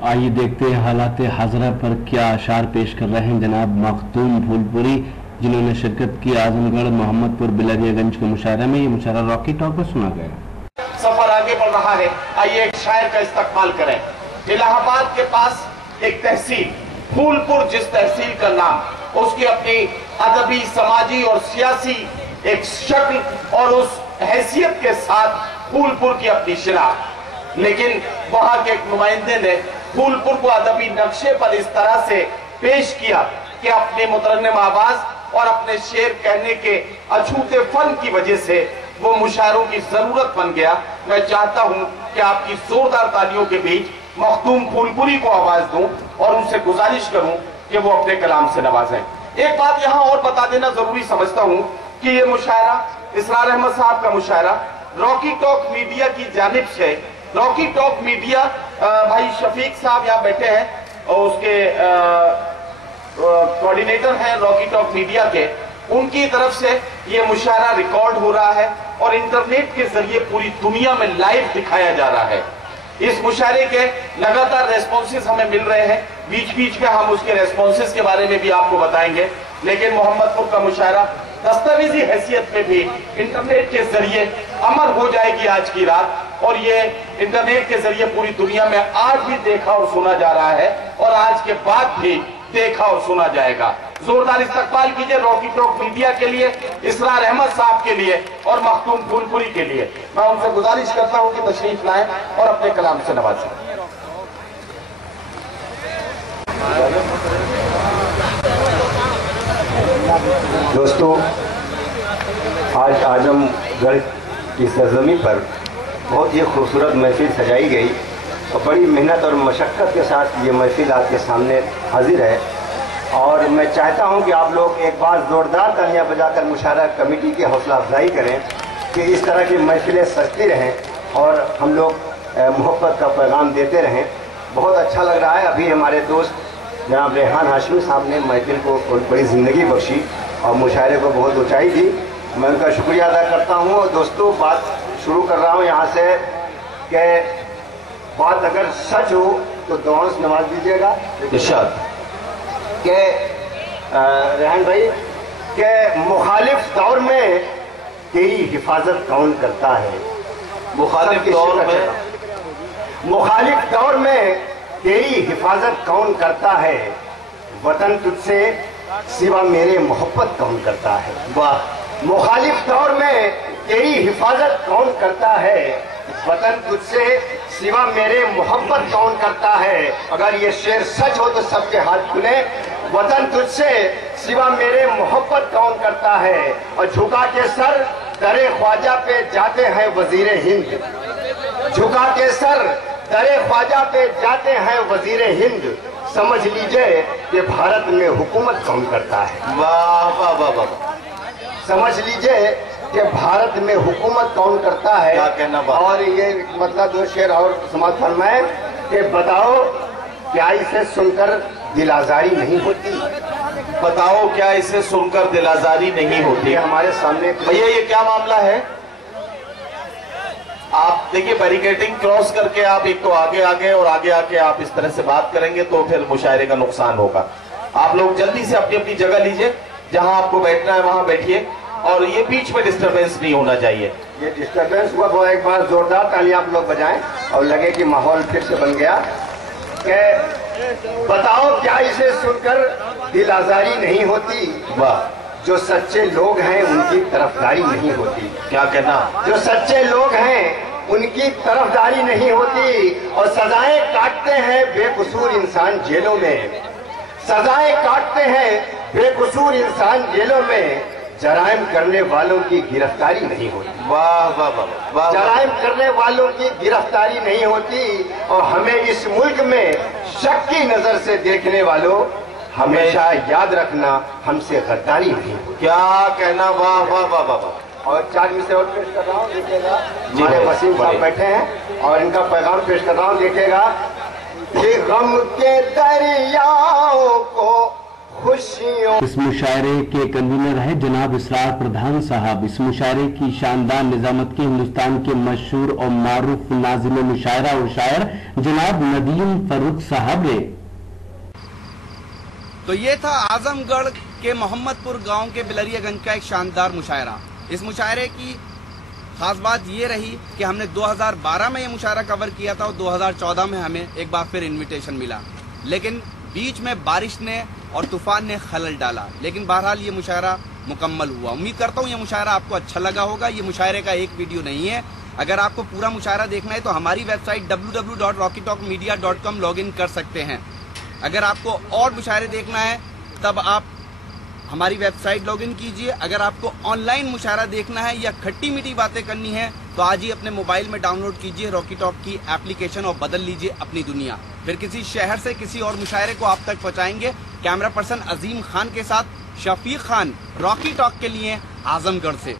आइए देखते हैं हालात हाजरा पर क्या अशार पेश कर रहे हैं जनाब मखदूम फूलपुरी, जिन्होंने शिरकत की आजमगढ़ मोहम्मदपुर बिलरियागंज के मुशायरे में। ये मुशायरा रॉकी टॉक पर सुना गया। सफर आगे बढ़ रहा है, आइए एक शायर का इस्तकबाल करें। इलाहाबाद के पास एक तहसील फूलपुर, जिस तहसील का नाम उसकी अपनी अदबी, समाजी और सियासी एक शक्ल और उस हैसियत के साथ फूलपुर की अपनी शिनाख्त, लेकिन वहां के एक नुमाइंदे ने फूलपुर को अदबी नक्शे पर इस तरह से पेश किया कि अपने मुतरन्निम आवाज और अपने शेर कहने के अछूते फन की वजह से वो मुशायरों की जरूरत बन गया। मैं चाहता हूं कि आपकी जोरदार तालियों के बीच मखदूम फूलपुरी को आवाज दूं और उनसे गुजारिश करूं कि वो अपने कलाम से नवाजें। एक बात यहां और बता देना जरूरी समझता हूं कि ये मुशायरा इसरार अहमद साहब का मुशायरा रॉकी टॉक मीडिया की जानिब से, रॉकी टॉक मीडिया भाई शफीक साहब यहाँ बैठे हैं और उसके कोऑर्डिनेटर हैं रॉकी टॉक मीडिया के, उनकी तरफ से ये मुशायरा रिकॉर्ड हो रहा है और इंटरनेट के जरिए पूरी दुनिया में लाइव दिखाया जा रहा है। इस मुशायरे के लगातार रेस्पॉन्सेस हमें मिल रहे हैं, बीच बीच में हम उसके रेस्पॉन्सेस के बारे में भी आपको बताएंगे, लेकिन मोहम्मदपुर का मुशायरा दस्तावेजी हैसियत में भी इंटरनेट के जरिए अमर हो जाएगी आज की रात, और ये इंटरनेट के जरिए पूरी दुनिया में आज भी देखा और सुना जा रहा है और आज के बाद भी देखा और सुना जाएगा। जोरदार इस्तकबाल कीजिए रॉकी टॉक मीडिया के लिए, इसरार अहमद साहब के लिए और मखदूम फूलपुरी के लिए। मैं उनसे गुजारिश करता हूं कि तशरीफ लाएं और अपने कलाम से नवाजें। दोस्तों, आज आजमगढ़ की सरजमी पर बहुत ही खूबसूरत महफिल सजाई गई और बड़ी मेहनत और मशक्क़त के साथ ये महफिल आपके सामने हाजिर है, और मैं चाहता हूं कि आप लोग एक बार ज़ोरदार तालियां बजाकर मुशायरा कमेटी की हौसला अफजाई करें कि इस तरह की महफिलें सजती रहें और हम लोग मोहब्बत का पैगाम देते रहें। बहुत अच्छा लग रहा है। अभी हमारे दोस्त जनाब रेहान हाशमी साहब ने महफिल को बहुत बड़ी ज़िंदगी बख्शी और मुशायरे को बहुत ऊंचाई दी। मैं उनका शुक्रिया अदा करता हूं। और दोस्तों, बात शुरू कर रहा हूं यहाँ से कि बात अगर सच हो तो दुआओं से नवाज दीजिएगा। इरशाद के रेहान भाई के मुखालिफ दौर में तेरी हिफाजत कौन करता है, मुखालिफ दौर में तेरी हिफाजत कौन करता है, वतन तुझसे सिवा मेरे मोहब्बत कौन करता है। वाह। मुखालिफ दौर में तेरी हिफाजत कौन करता है, वतन तुझसे सिवा मेरे मोहब्बत कौन करता है। अगर ये शेर सच हो तो सबके हाथ खुले। वतन तुझसे सिवा मेरे मोहब्बत कौन करता है, और झुका के सर दरे ख्वाजा पे जाते हैं वजीर हिंद, झुका के सर दरे ख्वाजा पे जाते हैं वजीर हिंद, समझ लीजिए कि भारत में हुकूमत कौन करता है। वाह वाह वाह वाह। समझ लीजिए कि भारत में हुकूमत कौन करता है। क्या कहना बात। और ये मतलब दो शेर और समाज फरमाए कि बताओ क्या इसे सुनकर दिल आजारी नहीं होती, बताओ क्या इसे सुनकर दिल आजारी नहीं होती। हमारे सामने भैया ये क्या मामला है। आप देखिए बैरिकेडिंग क्रॉस करके आप एक तो आगे आगे और आगे आके आप इस तरह से बात करेंगे तो फिर मुशायरे का नुकसान होगा। आप लोग जल्दी से अपनी अपनी जगह लीजिए, जहां आपको बैठना है वहां बैठिए, और ये बीच में डिस्टरबेंस नहीं होना चाहिए। ये डिस्टरबेंस हुआ वो एक बार जोरदार तालियां आप लोग बजाएं और लगे कि माहौल फिर से बन गया। कि बताओ क्या इसे सुनकर दिल आजारी नहीं होती। वाह। जो सच्चे लोग हैं उनकी तरफदारी नहीं होती। क्या कहना। जो सच्चे लोग हैं उनकी तरफदारी नहीं होती, और सजाएं काटते हैं बेकसूर इंसान जेलों में, सजाएं काटते हैं बेकसूर इंसान जेलों में, जराइम करने वालों की गिरफ्तारी नहीं होती। वाह वाह वाह वाह। जराइम करने वालों की गिरफ्तारी नहीं होती, और हमें इस मुल्क में शक की नजर से देखने वालों हमेशा याद रखना हमसे गद्दारी नहीं होती। क्या कहना। वाह वाह वाह वाह। और 4 मिनट से और पेश कर रहा हूँ, देखिएगा। हमारे वसीम साहब बैठे हैं और इनका पैगाम पेश कर रहा हूँ, देखिएगा। कि गम के दरियाओं को اس مشاعرے کے کنوینر ہے جناب اسرار پردھان صاحب۔ اس مشاعرے کی شاندار نظامت کی ہندوستان کے مشہور اور معروف ناظم مشاعرہ اور شاعر جناب ندیم فاروق صاحب نے۔ تو یہ تھا اعظم گڑھ کے محمد پور گاؤں کے بلریا گنج کا ایک شاندار مشاعرہ۔ اس مشاعرے کی خاص بات یہ رہی کہ ہم نے 2012 میں یہ مشاعرہ کور کیا تھا اور 2014 میں ہمیں ایک بار پھر انویٹیشن ملا، لیکن بیچ میں بارش نے اور طوفان نے خلل ڈالا، لیکن بہرحال یہ مشاعرہ مکمل ہوا۔ امید کرتا ہوں یہ مشاعرہ آپ کو اچھا لگا ہوگا۔ یہ مشاعرے کا ایک ویڈیو نہیں ہے، اگر آپ کو پورا مشاعرہ دیکھنا ہے تو ہماری web site www.rockytalkmedia.com log in کر سکتے ہیں۔ اگر آپ کو اور مشاعرے دیکھنا ہے تب آپ ہماری ویب سائٹ لاگ ان کیجئے۔ اگر آپ کو آن لائن مشاعرہ دیکھنا ہے یا کھٹی میٹھی باتیں کرنی ہے تو آج ہی اپنے موبائل میں ڈاؤن لوڈ کیجئے راکی ٹاک کی اپلیکیشن اور بدل لیجئے اپنی دنیا۔ پھر کسی شہر سے کسی اور مشاعرے کو آپ تک پہنچائیں گے۔ کیمرہ پرسن عظیم خان کے ساتھ شفیق خان، راکی ٹاک کے لیے اعظم گڑھ سے۔